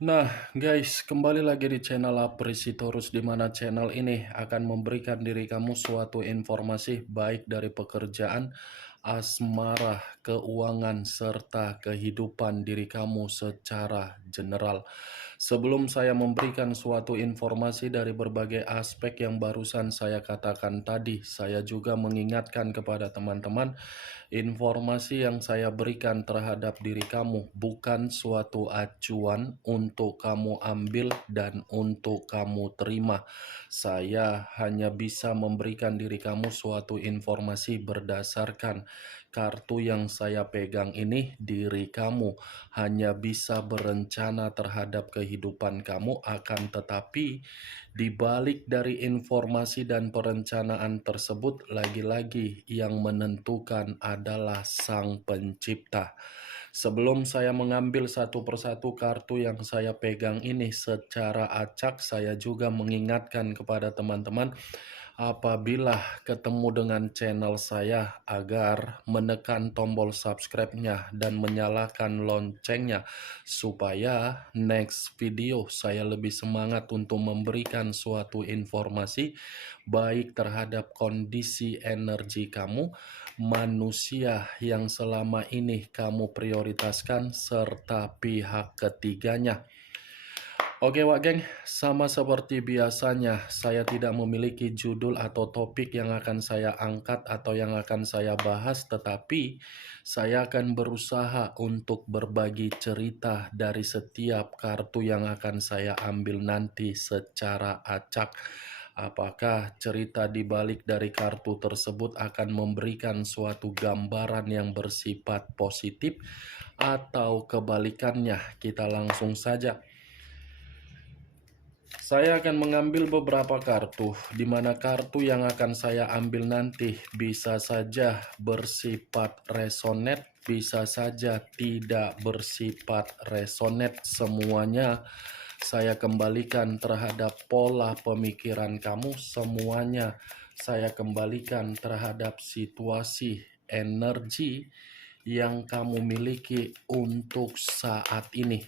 Nah, guys, kembali lagi di channel Apresitorus, di mana channel ini akan memberikan diri kamu suatu informasi baik dari pekerjaan, asmara, keuangan, serta kehidupan diri kamu secara general. Sebelum saya memberikan suatu informasi dari berbagai aspek yang barusan saya katakan tadi, saya juga mengingatkan kepada teman-teman, informasi yang saya berikan terhadap diri kamu bukan suatu acuan untuk kamu ambil dan untuk kamu terima. Saya hanya bisa memberikan diri kamu suatu informasi berdasarkan kartu yang saya pegang ini. Diri kamu hanya bisa berencana terhadap kehidupan kamu, akan tetapi di balik dari informasi dan perencanaan tersebut, lagi-lagi yang menentukan adalah Sang Pencipta. Sebelum saya mengambil satu persatu kartu yang saya pegang ini secara acak, saya juga mengingatkan kepada teman-teman, apabila ketemu dengan channel saya, agar menekan tombol subscribe-nya dan menyalakan loncengnya, supaya next video saya lebih semangat untuk memberikan suatu informasi baik terhadap kondisi energi kamu, manusia yang selama ini kamu prioritaskan, serta pihak ketiganya. Oke Wak Geng, sama seperti biasanya, saya tidak memiliki judul atau topik yang akan saya angkat atau yang akan saya bahas, tetapi saya akan berusaha untuk berbagi cerita dari setiap kartu yang akan saya ambil nanti secara acak. Apakah cerita di balik dari kartu tersebut akan memberikan suatu gambaran yang bersifat positif atau kebalikannya? Kita langsung saja. Saya akan mengambil beberapa kartu, di mana kartu yang akan saya ambil nanti bisa saja bersifat resonate, bisa saja tidak bersifat resonate. Semuanya saya kembalikan terhadap pola pemikiran kamu, semuanya saya kembalikan terhadap situasi energi yang kamu miliki untuk saat ini.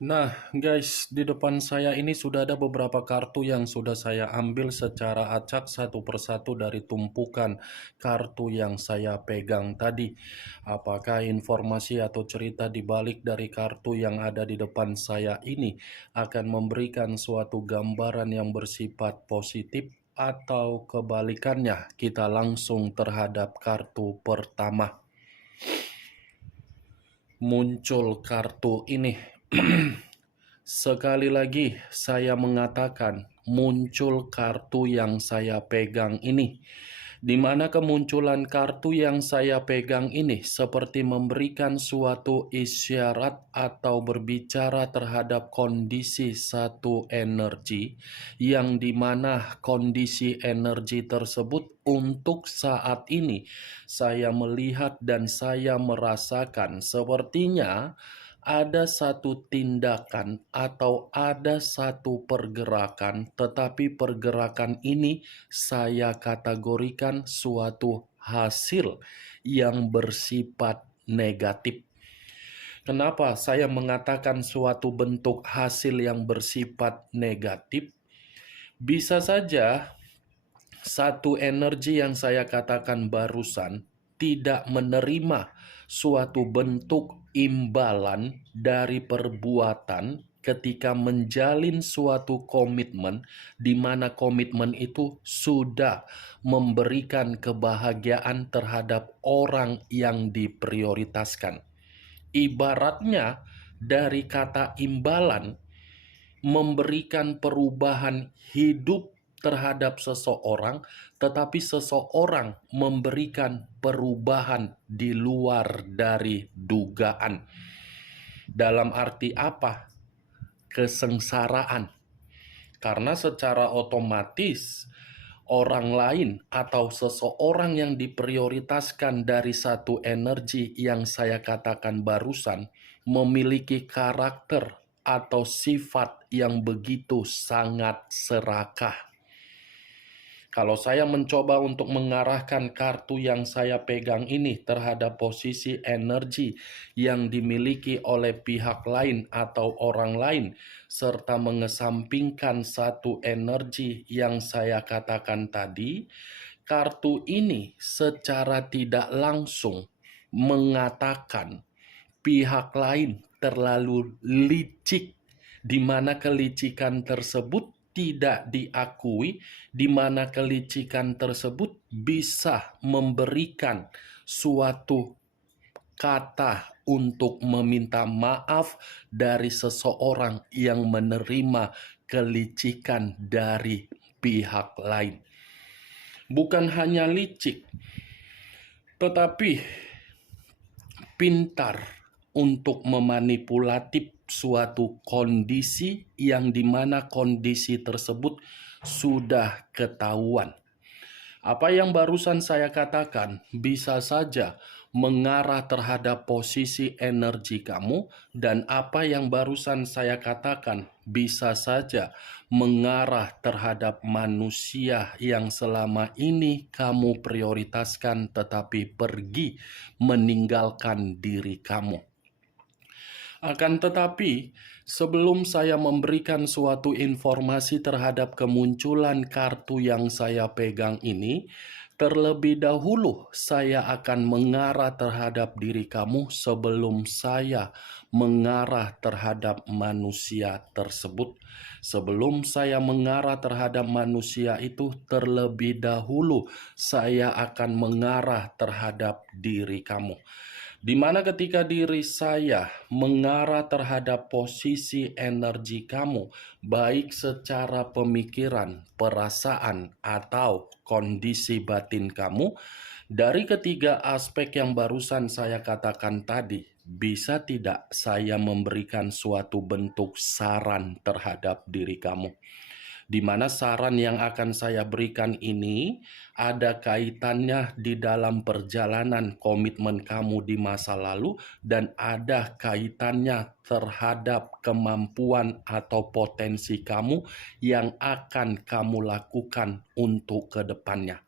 Nah, guys, di depan saya ini sudah ada beberapa kartu yang sudah saya ambil secara acak satu persatu dari tumpukan kartu yang saya pegang tadi. Apakah informasi atau cerita di balik dari kartu yang ada di depan saya ini akan memberikan suatu gambaran yang bersifat positif atau kebalikannya? Kita langsung terhadap kartu pertama. Muncul kartu ini. Sekali lagi saya mengatakan, muncul kartu yang saya pegang ini, di mana kemunculan kartu yang saya pegang ini seperti memberikan suatu isyarat atau berbicara terhadap kondisi satu energi, yang dimana kondisi energi tersebut untuk saat ini saya melihat dan saya merasakan sepertinya ada satu tindakan atau ada satu pergerakan, tetapi pergerakan ini saya kategorikan suatu hasil yang bersifat negatif. Kenapa saya mengatakan suatu bentuk hasil yang bersifat negatif? Bisa saja satu energi yang saya katakan barusan tidak menerima suatu bentuk imbalan dari perbuatan ketika menjalin suatu komitmen, di mana komitmen itu sudah memberikan kebahagiaan terhadap orang yang diprioritaskan. Ibaratnya dari kata imbalan memberikan perubahan hidup terhadap seseorang, tetapi seseorang memberikan perubahan di luar dari dugaan. Dalam arti apa? Kesengsaraan. Karena secara otomatis orang lain atau seseorang yang diprioritaskan dari satu energi yang saya katakan barusan memiliki karakter atau sifat yang begitu sangat serakah. Kalau saya mencoba untuk mengarahkan kartu yang saya pegang ini terhadap posisi energi yang dimiliki oleh pihak lain atau orang lain, serta mengesampingkan satu energi yang saya katakan tadi, kartu ini secara tidak langsung mengatakan pihak lain terlalu licik, di mana kelicikan tersebut tidak diakui, di mana kelicikan tersebut bisa memberikan suatu kata untuk meminta maaf dari seseorang yang menerima kelicikan dari pihak lain. Bukan hanya licik, tetapi pintar untuk memanipulatif suatu kondisi yang dimana kondisi tersebut sudah ketahuan. Apa yang barusan saya katakan bisa saja mengarah terhadap posisi energi kamu, dan apa yang barusan saya katakan bisa saja mengarah terhadap manusia yang selama ini kamu prioritaskan tetapi pergi meninggalkan diri kamu. Akan tetapi, sebelum saya memberikan suatu informasi terhadap kemunculan kartu yang saya pegang ini, terlebih dahulu saya akan mengarah terhadap diri kamu sebelum saya mengarah terhadap manusia tersebut. Sebelum saya mengarah terhadap manusia itu, terlebih dahulu saya akan mengarah terhadap diri kamu. Di mana ketika diri saya mengarah terhadap posisi energi kamu, baik secara pemikiran, perasaan, atau kondisi batin kamu, dari ketiga aspek yang barusan saya katakan tadi, bisa tidak saya memberikan suatu bentuk saran terhadap diri kamu? Di mana saran yang akan saya berikan ini ada kaitannya di dalam perjalanan komitmen kamu di masa lalu, dan ada kaitannya terhadap kemampuan atau potensi kamu yang akan kamu lakukan untuk kedepannya.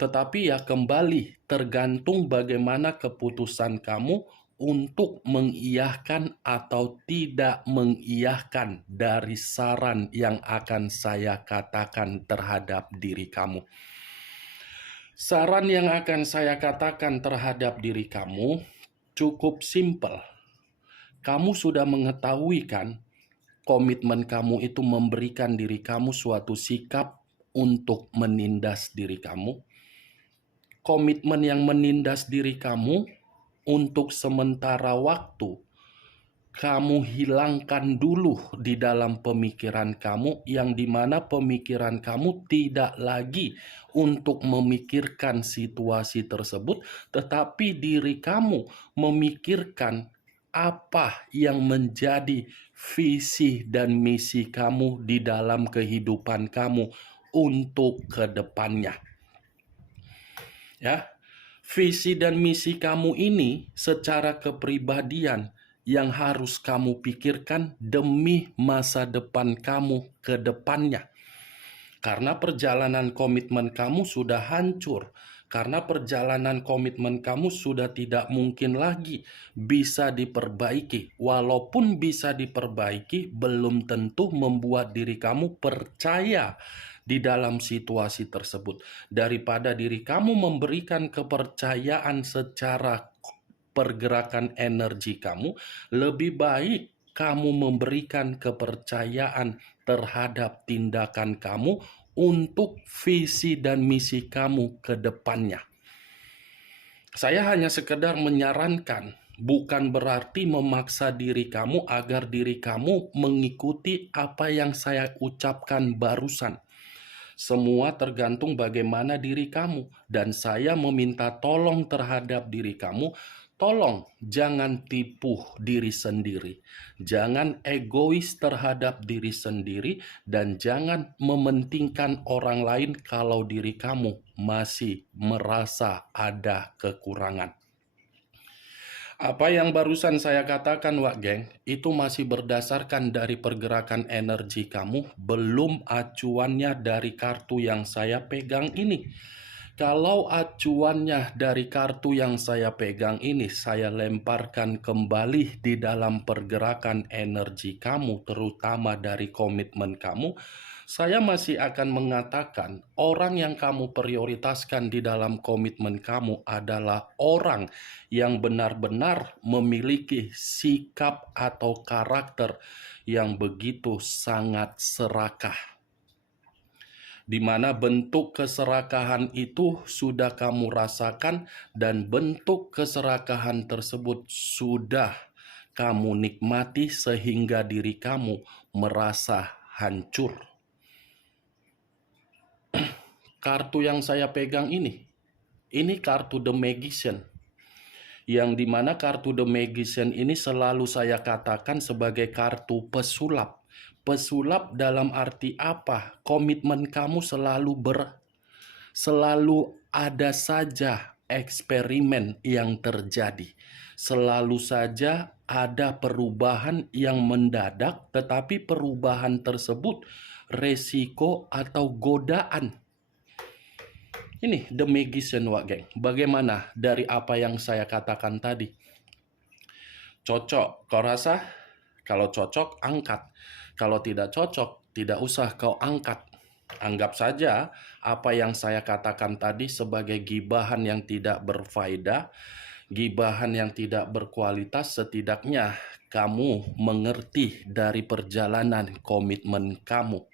Tetapi ya kembali tergantung bagaimana keputusan kamu untuk mengiyahkan atau tidak mengiyahkan dari saran yang akan saya katakan terhadap diri kamu. Saran yang akan saya katakan terhadap diri kamu cukup simpel. Kamu sudah mengetahui kan, komitmen kamu itu memberikan diri kamu suatu sikap untuk menindas diri kamu. Komitmen yang menindas diri kamu untuk sementara waktu, kamu hilangkan dulu di dalam pemikiran kamu, yang dimana pemikiran kamu tidak lagi untuk memikirkan situasi tersebut, tetapi diri kamu memikirkan apa yang menjadi visi dan misi kamu di dalam kehidupan kamu untuk kedepannya. Ya, visi dan misi kamu ini secara kepribadian yang harus kamu pikirkan demi masa depan kamu ke depannya. Karena perjalanan komitmen kamu sudah hancur. Karena perjalanan komitmen kamu sudah tidak mungkin lagi bisa diperbaiki. Walaupun bisa diperbaiki, belum tentu membuat diri kamu percaya di dalam situasi tersebut. Daripada diri kamu memberikan kepercayaan secara pergerakan energi kamu, lebih baik kamu memberikan kepercayaan terhadap tindakan kamu untuk visi dan misi kamu ke depannya. Saya hanya sekedar menyarankan, bukan berarti memaksa diri kamu agar diri kamu mengikuti apa yang saya ucapkan barusan. Semua tergantung bagaimana diri kamu, dan saya meminta tolong terhadap diri kamu. Tolong jangan tipu diri sendiri, jangan egois terhadap diri sendiri, dan jangan mementingkan orang lain kalau diri kamu masih merasa ada kekurangan. Apa yang barusan saya katakan, Wak Geng, itu masih berdasarkan dari pergerakan energi kamu, belum acuannya dari kartu yang saya pegang ini. Kalau acuannya dari kartu yang saya pegang ini, saya lemparkan kembali di dalam pergerakan energi kamu, terutama dari komitmen kamu, saya masih akan mengatakan orang yang kamu prioritaskan di dalam komitmen kamu adalah orang yang benar-benar memiliki sikap atau karakter yang begitu sangat serakah, di mana bentuk keserakahan itu sudah kamu rasakan, dan bentuk keserakahan tersebut sudah kamu nikmati sehingga diri kamu merasa hancur. Kartu yang saya pegang ini kartu The Magician, yang dimana kartu The Magician ini selalu saya katakan sebagai kartu pesulap. Pesulap dalam arti apa? Komitmen kamu selalu ada saja eksperimen yang terjadi. Selalu saja ada perubahan yang mendadak, tetapi perubahan tersebut resiko atau godaan. Ini The Magician, Wak Geng. Bagaimana dari apa yang saya katakan tadi? Cocok, kau rasa? Kalau cocok, angkat. Kalau tidak cocok, tidak usah kau angkat. Anggap saja apa yang saya katakan tadi sebagai gibahan yang tidak berfaedah, gibahan yang tidak berkualitas. Setidaknya kamu mengerti dari perjalanan komitmen kamu.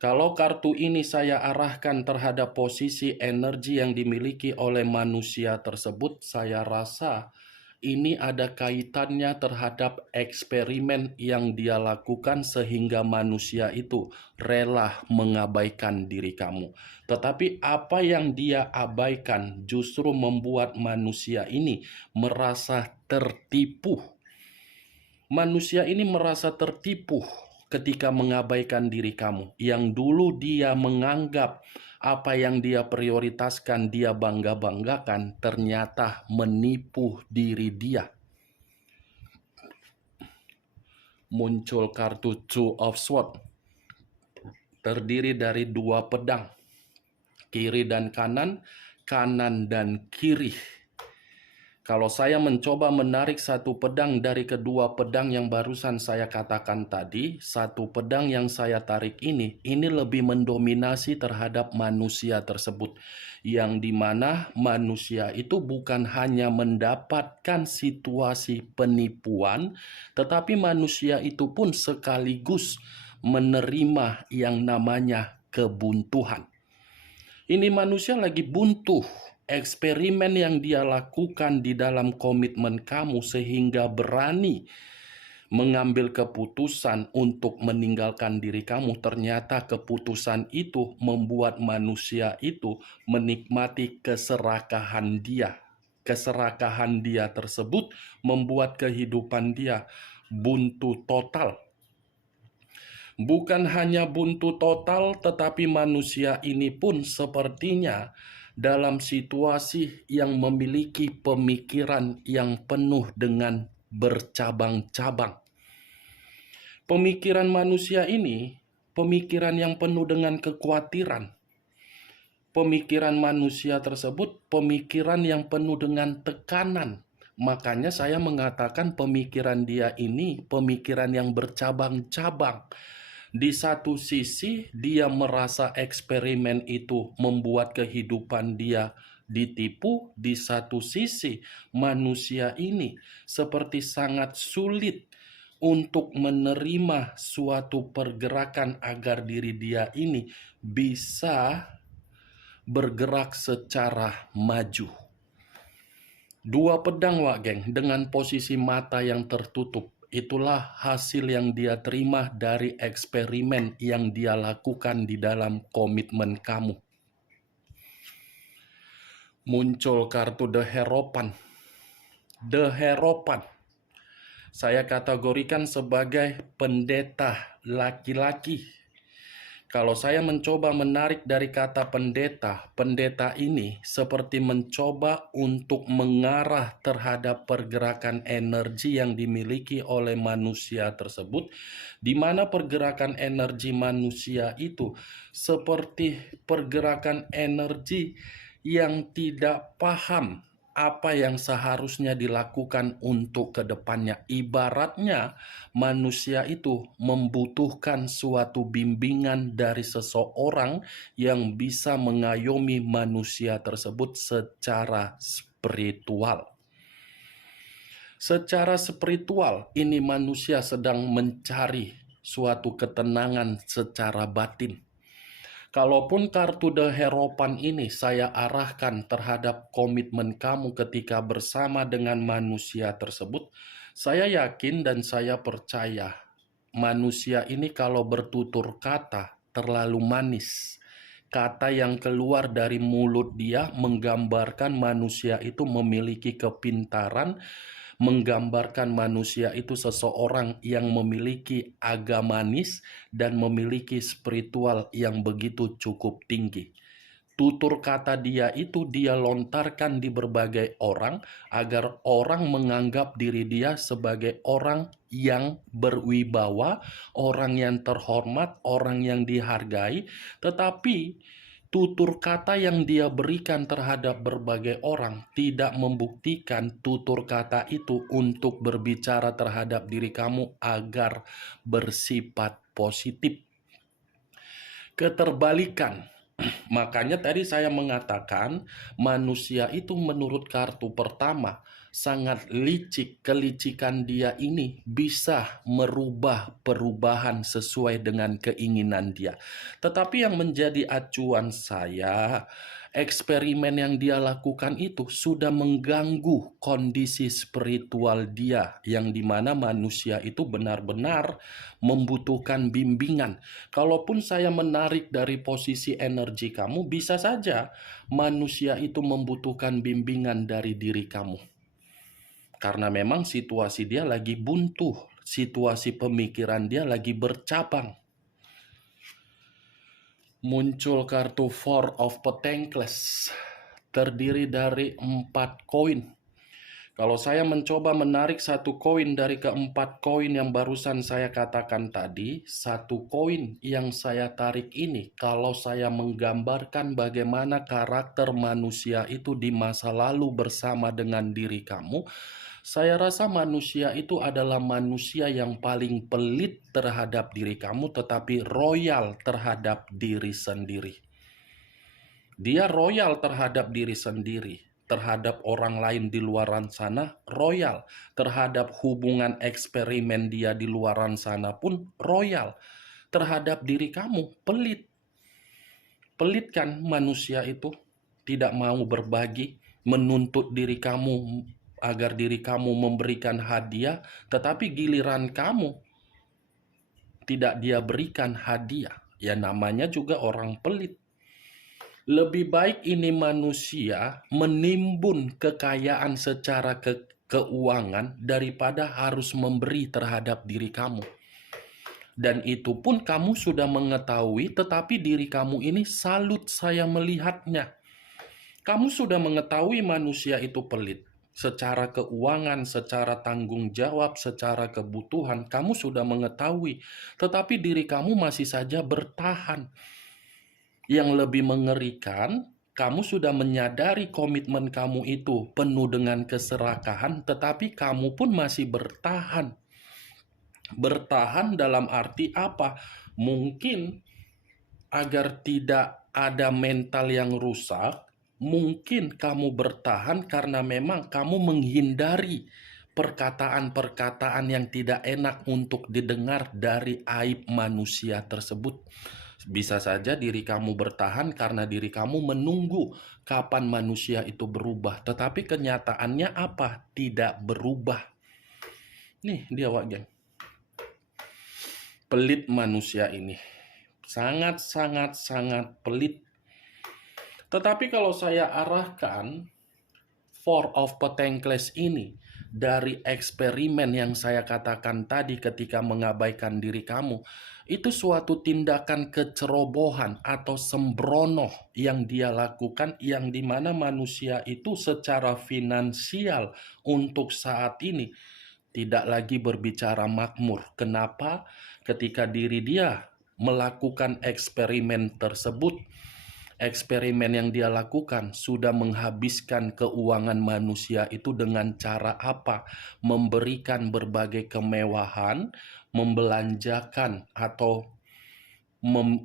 Kalau kartu ini saya arahkan terhadap posisi energi yang dimiliki oleh manusia tersebut, saya rasa ini ada kaitannya terhadap eksperimen yang dia lakukan sehingga manusia itu rela mengabaikan diri kamu. Tetapi apa yang dia abaikan justru membuat manusia ini merasa tertipu. Manusia ini merasa tertipu ketika mengabaikan diri kamu. Yang dulu dia menganggap apa yang dia prioritaskan, dia bangga-banggakan, ternyata menipu diri dia. Muncul kartu Two of Swords, terdiri dari dua pedang, kiri dan kanan, kanan dan kiri. Kalau saya mencoba menarik satu pedang dari kedua pedang yang barusan saya katakan tadi, satu pedang yang saya tarik ini lebih mendominasi terhadap manusia tersebut. Yang dimana manusia itu bukan hanya mendapatkan situasi penipuan, tetapi manusia itu pun sekaligus menerima yang namanya kebuntuan. Ini manusia lagi buntu. Eksperimen yang dia lakukan di dalam komitmen kamu sehingga berani mengambil keputusan untuk meninggalkan diri kamu. Ternyata keputusan itu membuat manusia itu menikmati keserakahan dia. Keserakahan dia tersebut membuat kehidupan dia buntu total. Bukan hanya buntu total, tetapi manusia ini pun sepertinya dalam situasi yang memiliki pemikiran yang penuh dengan bercabang-cabang. Pemikiran manusia ini, pemikiran yang penuh dengan kekhawatiran. Pemikiran manusia tersebut, pemikiran yang penuh dengan tekanan. Makanya saya mengatakan pemikiran dia ini pemikiran yang bercabang-cabang. Di satu sisi, dia merasa eksperimen itu membuat kehidupan dia ditipu. Di satu sisi, manusia ini seperti sangat sulit untuk menerima suatu pergerakan agar diri dia ini bisa bergerak secara maju. Dua pedang, Wak Geng, dengan posisi mata yang tertutup. itulah hasil yang dia terima dari eksperimen yang dia lakukan di dalam komitmen kamu. Muncul kartu The Hierophant. The Hierophant saya kategorikan sebagai pendeta laki-laki. Kalau saya mencoba menarik dari kata pendeta, pendeta ini seperti mencoba untuk mengarah terhadap pergerakan energi yang dimiliki oleh manusia tersebut, di mana pergerakan energi manusia itu seperti pergerakan energi yang tidak paham apa yang seharusnya dilakukan untuk kedepannya. Ibaratnya manusia itu membutuhkan suatu bimbingan dari seseorang yang bisa mengayomi manusia tersebut secara spiritual. Secara spiritual, ini manusia sedang mencari suatu ketenangan secara batin. Kalaupun kartu The Hierophant ini saya arahkan terhadap komitmen kamu ketika bersama dengan manusia tersebut, saya yakin dan saya percaya manusia ini kalau bertutur kata terlalu manis. Kata yang keluar dari mulut dia menggambarkan manusia itu memiliki kepintaran, menggambarkan manusia itu seseorang yang memiliki agamanis dan memiliki spiritual yang begitu cukup tinggi. Tutur kata dia itu dia lontarkan di berbagai orang agar orang menganggap diri dia sebagai orang yang berwibawa, orang yang terhormat, orang yang dihargai, tetapi tutur kata yang dia berikan terhadap berbagai orang tidak membuktikan tutur kata itu untuk berbicara terhadap diri kamu agar bersifat positif. Keterbalikan. Makanya tadi saya mengatakan manusia itu menurut kartu pertama sangat licik. Kelicikan dia ini bisa merubah perubahan sesuai dengan keinginan dia. Tetapi yang menjadi acuan saya, eksperimen yang dia lakukan itu sudah mengganggu kondisi spiritual dia, yang dimana manusia itu benar-benar membutuhkan bimbingan. Kalaupun saya menarik dari posisi energi kamu, bisa saja manusia itu membutuhkan bimbingan dari diri kamu. Karena memang situasi dia lagi buntu, situasi pemikiran dia lagi bercabang. Muncul kartu Four of Pentacles, terdiri dari 4 koin. Kalau saya mencoba menarik satu koin dari keempat koin yang barusan saya katakan tadi, satu koin yang saya tarik ini, kalau saya menggambarkan bagaimana karakter manusia itu di masa lalu bersama dengan diri kamu, saya rasa manusia itu adalah manusia yang paling pelit terhadap diri kamu, tetapi royal terhadap diri sendiri. Dia royal terhadap diri sendiri, terhadap orang lain di luaran sana royal, terhadap hubungan eksperimen dia di luaran sana pun royal, terhadap diri kamu pelit. Pelit kan manusia itu, tidak mau berbagi, menuntut diri kamu agar diri kamu memberikan hadiah, tetapi giliran kamu tidak dia berikan hadiah. Ya namanya juga orang pelit. Lebih baik ini manusia menimbun kekayaan secara keuangan daripada harus memberi terhadap diri kamu. Dan itu pun kamu sudah mengetahui, tetapi diri kamu ini salut saya melihatnya. Kamu sudah mengetahui manusia itu pelit. Secara keuangan, secara tanggung jawab, secara kebutuhan, kamu sudah mengetahui. Tetapi diri kamu masih saja bertahan. Yang lebih mengerikan, kamu sudah menyadari komitmen kamu itu penuh dengan keserakahan, tetapi kamu pun masih bertahan. Bertahan dalam arti apa? Mungkin agar tidak ada mental yang rusak, mungkin kamu bertahan karena memang kamu menghindari perkataan-perkataan yang tidak enak untuk didengar dari aib manusia tersebut. Bisa saja diri kamu bertahan karena diri kamu menunggu kapan manusia itu berubah, tetapi kenyataannya apa? Tidak berubah. Nih dia Wak geng. Pelit manusia ini. Sangat pelit. Tetapi kalau saya arahkan Four of Pentacles ini dari eksperimen yang saya katakan tadi ketika mengabaikan diri kamu, itu suatu tindakan kecerobohan atau sembrono yang dia lakukan, yang dimana manusia itu secara finansial untuk saat ini tidak lagi berbicara makmur. Kenapa? Ketika diri dia melakukan eksperimen tersebut, eksperimen yang dia lakukan sudah menghabiskan keuangan manusia itu dengan cara apa? Memberikan berbagai kemewahan, membelanjakan atau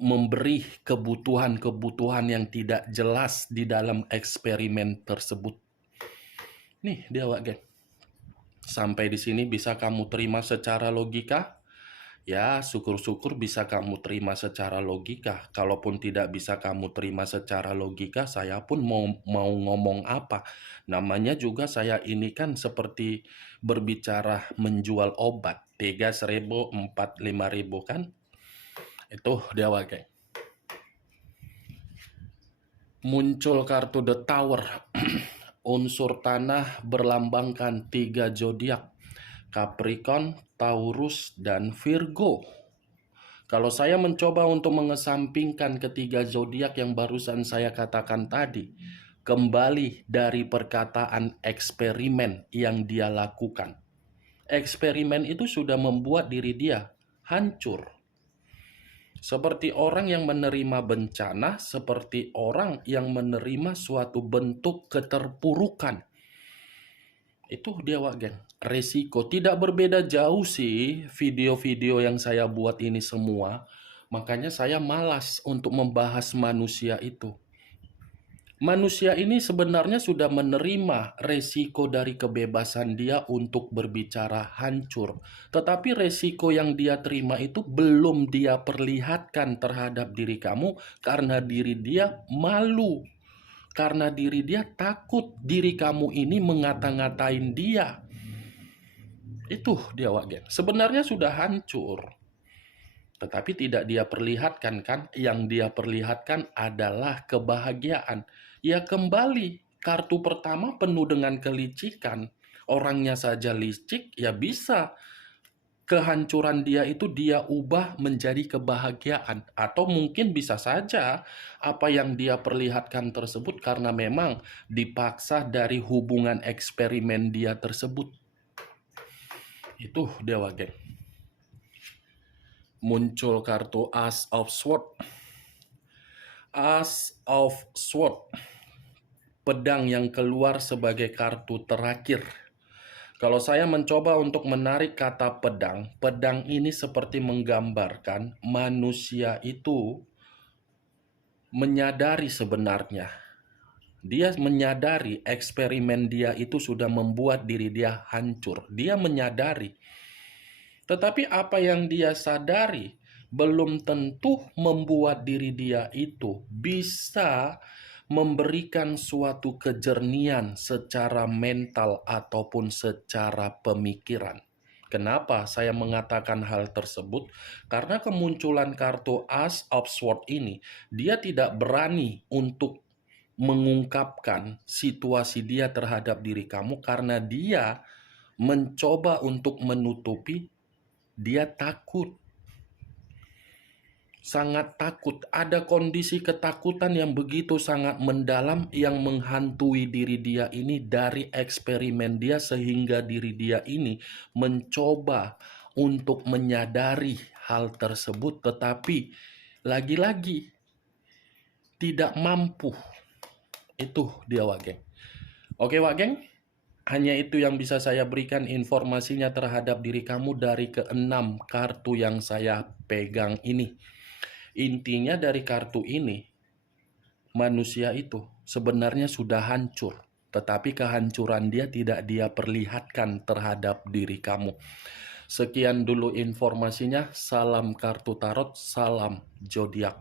memberi kebutuhan-kebutuhan yang tidak jelas di dalam eksperimen tersebut. Nih dia Wak geng. Sampai di sini bisa kamu terima secara logika? Ya, syukur-syukur bisa kamu terima secara logika. Kalaupun tidak bisa kamu terima secara logika, saya pun mau ngomong apa. Namanya juga saya ini kan seperti berbicara menjual obat. 3.000, 4, 5.000 kan? Itu dia Wak. Muncul kartu The Tower. Unsur tanah berlambangkan 3 zodiak. Capricorn, Taurus, dan Virgo. Kalau saya mencoba untuk mengesampingkan ketiga zodiak yang barusan saya katakan tadi, kembali dari perkataan eksperimen yang dia lakukan. Eksperimen itu sudah membuat diri dia hancur. Seperti orang yang menerima bencana, seperti orang yang menerima suatu bentuk keterpurukan. Itu dia Wak geng. Resiko tidak berbeda jauh sih video-video yang saya buat ini semua. Makanya saya malas untuk membahas manusia itu. Manusia ini sebenarnya sudah menerima resiko dari kebebasan dia untuk berbicara hancur. Tetapi resiko yang dia terima itu belum dia perlihatkan terhadap diri kamu karena diri dia malu. Karena diri dia takut diri kamu ini ngata-ngatain dia. Itu dia Wak geng. Sebenarnya sudah hancur. Tetapi tidak dia perlihatkan kan. Yang dia perlihatkan adalah kebahagiaan. Ya kembali, kartu pertama penuh dengan kelicikan. Orangnya saja licik, ya bisa kehancuran dia itu dia ubah menjadi kebahagiaan. Atau mungkin bisa saja apa yang dia perlihatkan tersebut karena memang dipaksa dari hubungan eksperimen dia tersebut. Itu dia Wak geng. Muncul kartu Ace of Swords. Ace of Swords. Pedang yang keluar sebagai kartu terakhir. Kalau saya mencoba untuk menarik kata pedang, pedang ini seperti menggambarkan manusia itu menyadari sebenarnya. Dia menyadari eksperimen dia itu sudah membuat diri dia hancur. Dia menyadari. Tetapi apa yang dia sadari belum tentu membuat diri dia itu bisa memberikan suatu kejernihan secara mental ataupun secara pemikiran. Kenapa saya mengatakan hal tersebut? Karena kemunculan kartu Ace of Swords ini, dia tidak berani untuk mengungkapkan situasi dia terhadap diri kamu karena dia mencoba untuk menutupi, dia takut. Sangat takut, ada kondisi ketakutan yang begitu sangat mendalam yang menghantui diri dia ini dari eksperimen dia sehingga diri dia ini mencoba untuk menyadari hal tersebut tetapi lagi-lagi tidak mampu. Itu dia Wak geng. Oke Wak geng, hanya itu yang bisa saya berikan informasinya terhadap diri kamu dari keenam kartu yang saya pegang ini. Intinya dari kartu ini, manusia itu sebenarnya sudah hancur. Tetapi kehancuran dia tidak dia perlihatkan terhadap diri kamu. Sekian dulu informasinya. Salam kartu tarot, salam zodiak.